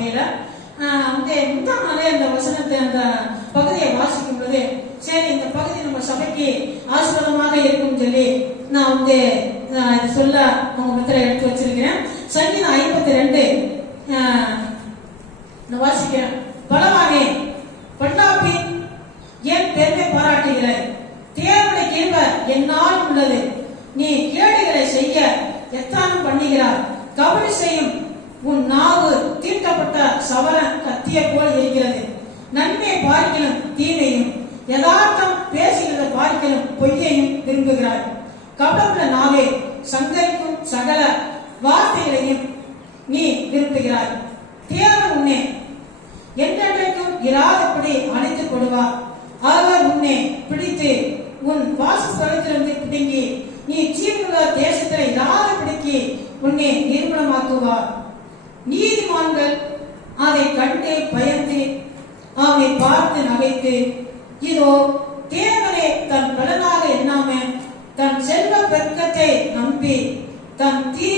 சபையில வந்து முந்தாம் நாளே அந்த வசனத்தை அந்த பகுதியை வாசிக்கும் பொழுது சரி இந்த பகுதி நம்ம சபைக்கு ஆசிரமாக இருக்கும் சொல்லி நான் வந்து சொல்ல உங்க மத்தியில எடுத்து வச்சிருக்கிறேன். சங்கீதம் ஐம்பத்தி ரெண்டு நான் வாசிக்கிறேன். பலவானே பண்டாப்பி ஏன் பெருமை பாராட்டுகிறாய் தேவனுடைய கிருப என்னால் உள்ளது. நீ கேடுகளை செய்ய எத்தானம் பண்ணுகிறார். கபடி செய்யும் உன் நாவு தீட்டப்பட்ட சவர கத்திய போல் இருக்கிறது நன்மை பார்க்கலும் தீமையும் யதார்த்தம் பேசுகிறத பார்க்கலும் பொய்யையும் விரும்புகிறாய். கபடமுள்ள நாவே சங்கரிக்கும் சகல வார்த்தைகளையும் நீ விரும்புகிறாய். தேவன் உன்னை என்றென்றைக்கும் இராதபடி அணைத்துக் கொடுவார் அவர் உன்னை பிடித்து உன் வாசஸ்தலத்திலிருந்து பிடுங்கி நீ ஜீவனுள்ள தேசத்தில் இராதபடிக்கு உன்னை நிர்மலமாக்குவார். மக்கள் அதை கண்டு பயந்து அவனை பார்த்து நகைத்து இதோ தேவனே தன் பலனாக எண்ணாம தன் செல்வ பெருக்கத்தை நம்பி தன் தீ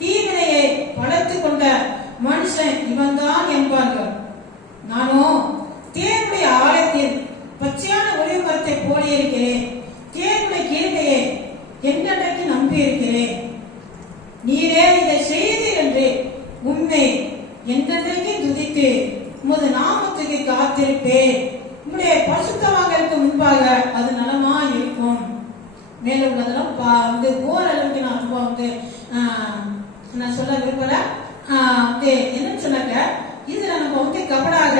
தீவினையை வளர்த்து கொண்ட மனுஷன் இவன்தான் என்பார்கள். நானோ தேவனுடைய ஆலயத்தில் பச்சையான ஒளிவு மரத்தை போல இருக்கிறேன். தேவனுடைய கிருபையை என்னென்றைக்கு நம்பி இருக்கிறேன் நீரே இதை செய்தீர் என்று உண்மை என்றென்றைக்கு துதித்து உமது நாமத்துக்கு காத்திருப்பேன் உம்முடைய பரிசுத்தவாங்களுக்கு அது நலமா இருக்கும். மேலும் உள்ளதெல்லாம் பா- வந்து ஓரளவுக்கு நான் ரொம்ப வந்து நான் சொல்ல விரும்பல. என்னன்னு சொன்னாங்க இதுல நம்ம வந்து கபடாக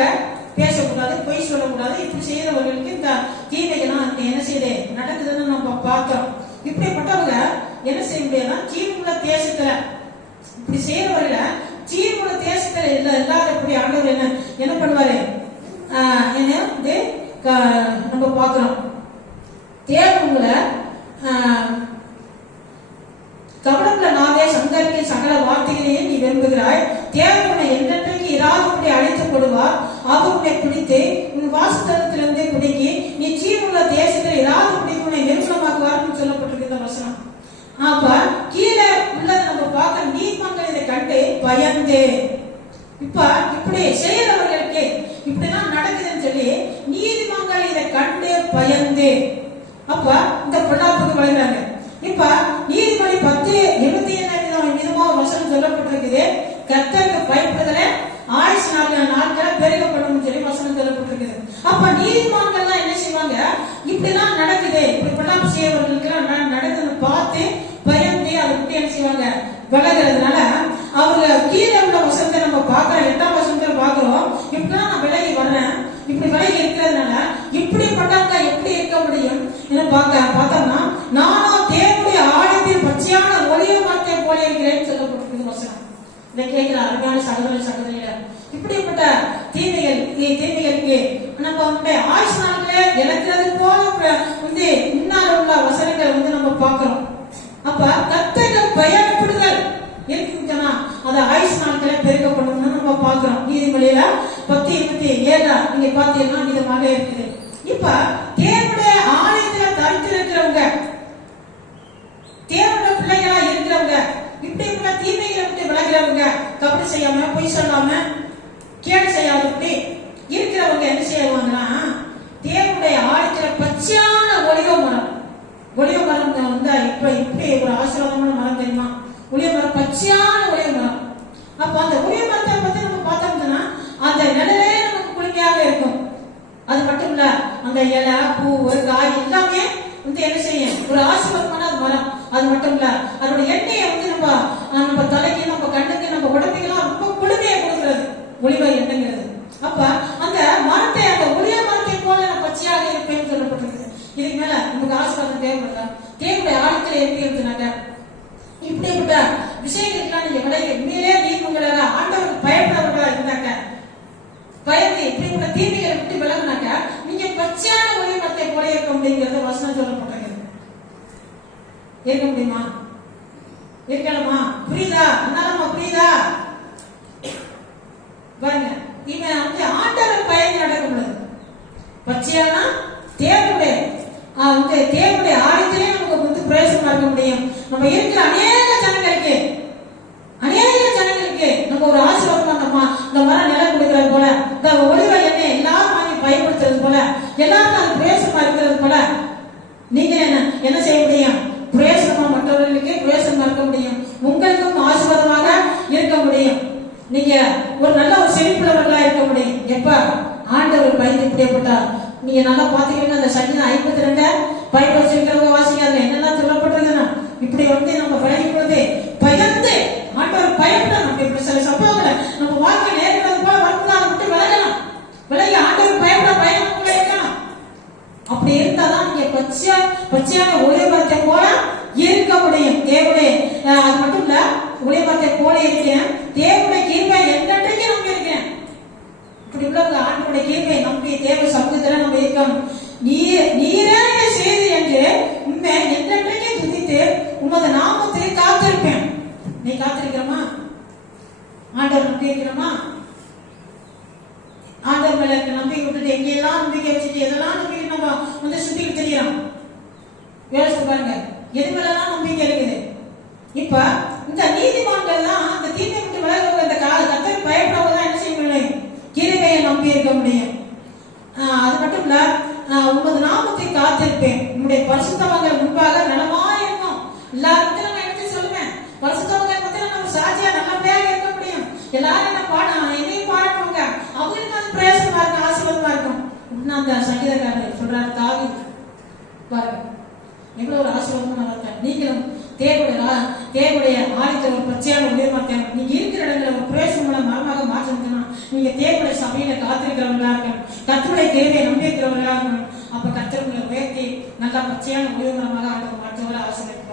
பேசக்கூடாது பொய் சொல்லக்கூடாது. இப்படி செய்யறவர்களுக்கு இந்த தீமைகள்லாம் என்ன செய்யுது? நடக்குதுன்னு நம்ம பார்த்தோம். இப்படிப்பட்டவங்க என்ன செய்ய முடியாதுன்னா ஜீவனுள்ள தேசத்துல இப்படி செய்யறவர்கள ஜீவனுள்ள தேசத்துல இல்ல இல்லாதபடி ஆண்டவர் என்ன என்ன பண்ணுவாரு? ஆஹ், என்ன வந்து நம்ம பார்க்கிறோம். தேவங்களை கவனத்துல நாவே சங்கரிக்க சகல வார்த்தைகளையும் நீ விரும்புகிறாய். தேவனை என்றென்றைக்கு இராதபடி அழைத்து கொடுவார் அவருடைய பிடித்து உன் வாசத்தலத்திலிருந்து பிடிக்கி நீ ஜீவனுள்ள தேசத்தில் இராதபடி உன்னை நிர்மலமாக்குவார்னு சொல்லப்பட்டிருக்கு இந்த வசனம். அப்ப கீழே உள்ளதை நம்ம பார்க்க நீதிமன்றம் இதை கண்டு பயந்து இப்ப இப்படி செய்யறவர்களுக்கு இப்படிலாம் நடக்குதுன்னு சொல்லி நீதிமன்றம் இதை கண்டு பயந்து அப்ப இந்த பொல்லாப்புக்கு வழங்குறாங்க இப்ப நீதிமொழி பத்து எழுபத்தி ஏழாம் விதமா வசனம் சொல்லப்பட்டிருக்குது. கர்த்தருக்கு பயப்படுதல ஆயுஷ் நாட்கள் நாட்கள் பெருகப்படும் சொல்லி வசனம் சொல்லப்பட்டிருக்குது. அப்ப நீதிமன்ற என்ன செய்வாங்க இப்படிலாம் நடக்குது இப்படி பொல்லாப்பு செய்யறவர்களுக்கு எல்லாம் நடக்குதுன்னு பார்த்து பயந்து அதை விட்டு என்ன செய்வாங்க விலகிறதுனால அவங்க கீழே உள்ள வசனத்தை நம்ம பார்க்கிறோம் எட்டாம் வசனத்தை பார்க்கிறோம் இப்படிலாம் நான் விலகி வர்றேன் இப்படி விலகி இருக்கிறதுனால இப்படிப்பட்டவங்க எப்படி இருக்க முடியும் என்ன பார்க்க பார்த்தோம்னா நானும் தேவனுடைய ஆழத்தில் பச்சையான ஒளிய மாட்டே போல இருக்கிறேன்னு சொல்லப்பட்டிருக்கு வசனம் இதை கேட்கிற அருமையான சகோதர சகோதரிகள் இப்படிப்பட்ட தீமைகள் இ- தீமைகளுக்கு நம்ம வந்து ஆயுஷ் நாட்களே இழக்கிறது போல வந்து முன்னால் உள்ள வசனங்களை வந்து நம்ம பார்க்கிறோம். அப்ப கத்தக பயப்படுதல். இருக்குன்னா அது ஆயுஷ் நாட்களே பெருக்கப்படணும்னு நம்ம பார்க்கிறோம். நீதிமொழியில பத்து இருபத்தி ஏழா நீங்க பார்த்தீங்கன்னா விதமாக இருக்குது. இப்ப தேவனுடைய ஆலயத்துல தரித்திருக்கிறவங்க தேவனுடைய பிள்ளைகளா இருக்கிறவங்க இப்படிப்பட்ட தீமைகளை விட்டு விலகிறவங்க தப்பு செய்யாம பொய் சொல்லாம கேடு செய்யாதபடி இருக்கிறவங்க என்ன செய்வாங்கன்னா தேவனுடைய ஆழத்துல பச்சையான ஒளிவ மரம். ஒளிவ மரம் வந்து இப்ப இப்படி ஒரு ஆசீர்வாதமான மரம் தெரியுமா? ஒளிவ மரம் பச்சையான ஒளிவ மரம். அப்ப அந்த ஒளிவ மரத்தை பத்தி நம்ம பார்த்தோம்னா அந்த நிழலே நமக்கு குளிமையாக இருக்கும். அது மட்டும் இல்ல அந்த இலை பூ ஒரு காய் எல்லாமே வந்து என்ன செய்யும்? ஒரு ஆசீர்வாதமான மரம். அது மட்டும் இல்ல அதனுடைய எண்ணெயை வந்து நம்ம அஹ், நம்ம தலைக்கு நம்ம கண்ணுக்கு நம்ம உடம்புக்கெல்லாம் ரொம்ப குளுமையை கொடுக்கிறது ஒளிவ எண்ணெய்ங்கிறது அப்ப அந்த மரத்தை அந்த ஒளிய மரத்தை போல நான் பச்சையாக இருப்பேன்னு சொல்லப்பட்டிருக்கு இதுக்கு மேல நமக்கு தேவனுடைய தேவைப்படல எப்படி ஆழத்தில் இப்படிப்பட்ட விஷயங்களுக்கெல்லாம் நீங்க விலகி உண்மையிலே நீங்க உங்களால ஆண்டவருக்கு பயப்படுறவர்களா இருந்தாங்க. பயந்து இப்படிப்பட்ட தீமைகளை விட்டு விலகுனாக்க நீங்க பச்சையான ஒளி மரத்தை போல இருக்க முடியுங்கிறத வசனம் சொல்லப்பட்டிருக்கிறது இருக்க முடியுமா? இருக்கலாமா புரியுதா? அண்ணாலம்மா புரியுதா? பாருங்க. இவன் வந்து ஆண்டவர் பயந்து நடக்க முடியாது. பச்சையானா? வந்து தேவனுடைய ஆழத்திலே நமக்கு வந்து பிரயோசனம் பார்க்க முடியும். நம்ம இருக்கிற அநேக ஜனங்களுக்கு அநேக ஜனங்களுக்கு நம்ம ஒரு ஆசீர்வாதம் பண்ணோமா இந்த மரம் நிலம் கொடுக்கிறது போல இந்த ஒளிவை என்ன எல்லாரும் வாங்கி பயன்படுத்துறது போல எல்லாருக்கும் அது பிரயோசனமா இருக்கிறது போல நீங்க என்ன என்ன செய்ய முடியும்? பிரயோசனமா மற்றவர்களுக்கு பிரயோசனமா இருக்க முடியும். உங்களுக்கும் ஆசீர்வாதமாக இருக்க முடியும். நீங்க ஒரு நல்ல ஒரு செழிப்புள்ளவர்களா இருக்க முடியும். எப்ப? ஆண்டவர் பயந்து இப்படியேப்பட்டார். நீங்க நல்லா பாத்துக்கிறீங்க அந்த சங்கீதம் ஐம்பத்தி ரெண்டு பைபிள் வச்சிருக்கிறவங்க வாசிக்காது என்னெல்லாம் சொல்லப்பட்டிருக்குன்னா இப்படி வந்து நம்ம பழகி பொழுது பயந்து ஆண்டவர் பயப்பட நம்ம இப்படி சில சம்பவங்களை நம்ம வாழ்க்கை நேர்கிறது போல வரும்போது மட்டும் விட்டு விலகணும் விலகி ஆண்டவர் பயப்பட பயம் நமக்குள்ள இருக்கணும் அப்படி இருந்தாதான் நீங்க பச்சையா பச்சையான ஒளிமரத்தை போல இருக்க முடியும் தேவனுடைய அது மட்டும் இல்ல ஒளிபரத்தை போல இருக்கிறேன் தேவனுடைய கிருபை என்னன்றைக்கு நம்ம இருக்கிறேன்? இப்படி உள்ள ஆண்டோட கிருபை நம்பி தேவை சமூகத்துல நம்ம இருக்கணும். நீர் நீரே செய்து என்று உண்மை என்னன்றைக்கு துதித்து உமது நாமத்தை காத்திருப்பேன். நீ காத்திருக்கிறமா? ஆண்டவர் நம்பி இருக்கிறோமா? ஆண்டவர் மேல இருக்க நம்பிக்கை விட்டுட்டு எங்கெல்லாம் நம்பிக்கை வச்சுட்டு எதெல்லாம் நம்பிக்கை நம்ம வந்து சுத்திட்டு தெரியும் யோசிச்சு பாருங்க. எது மேலாம் நம்பிக்கை இருக்குது? இப்ப இந்த நீதிமான்கள் தான் இந்த தீமை விட்டு விலகுவ இந்த கால கத்தரை பயப்படவங்க தான் என்ன செய்ய முடியும் கிருபையை நம்பி இருக்க முடியும் ஆஹ் அது மட்டும் இல்ல ஆஹ் உமது நாமத்தை காத்திருப்பேன் உம்முடைய பரிசுத்தவங்கள் முன்பாக நலமா இருக்கும் எல்லாருக்கும் நம்ம எடுத்து சொல்லுவேன் பரிசுத்தவங்கள் மத்தியில நம்ம சாட்சியா நல்லபடியாக இருக்க முடியும் எல்லாரும் என்ன பாட என்னையும் பாடுவாங்க அவங்களுக்கு அது பிரயோசனமா இருக்கும் ஆசீர்வாதமா இருக்கும். இன்னும் அந்த சங்கீதக்காரர் சொல்றாரு தாவி பாருங்க. எவ்வளவு ஒரு ஆசீர்வாதமா இருக்க நீங்களும் தேவனுடைய ரா- தேவனுடைய ஒரு பச்சையான உயர்மாத்தேன் நீங்க இருக்கிற இடங்களை ஒரு பிரவேசம் மூலம் மரமாக மாற்றணும்னா நீங்க தேவனுடைய சபையில காத்திருக்கிறவங்களா இருக்கணும். கத்தருடைய தேவையை நம்பியிருக்கிறவங்களா இருக்கணும். அப்ப கத்தர் உயர்த்தி நல்லா பச்சையான உயர்மரமாக ஆண்டவர் மற்றவரை ஆசிரியர்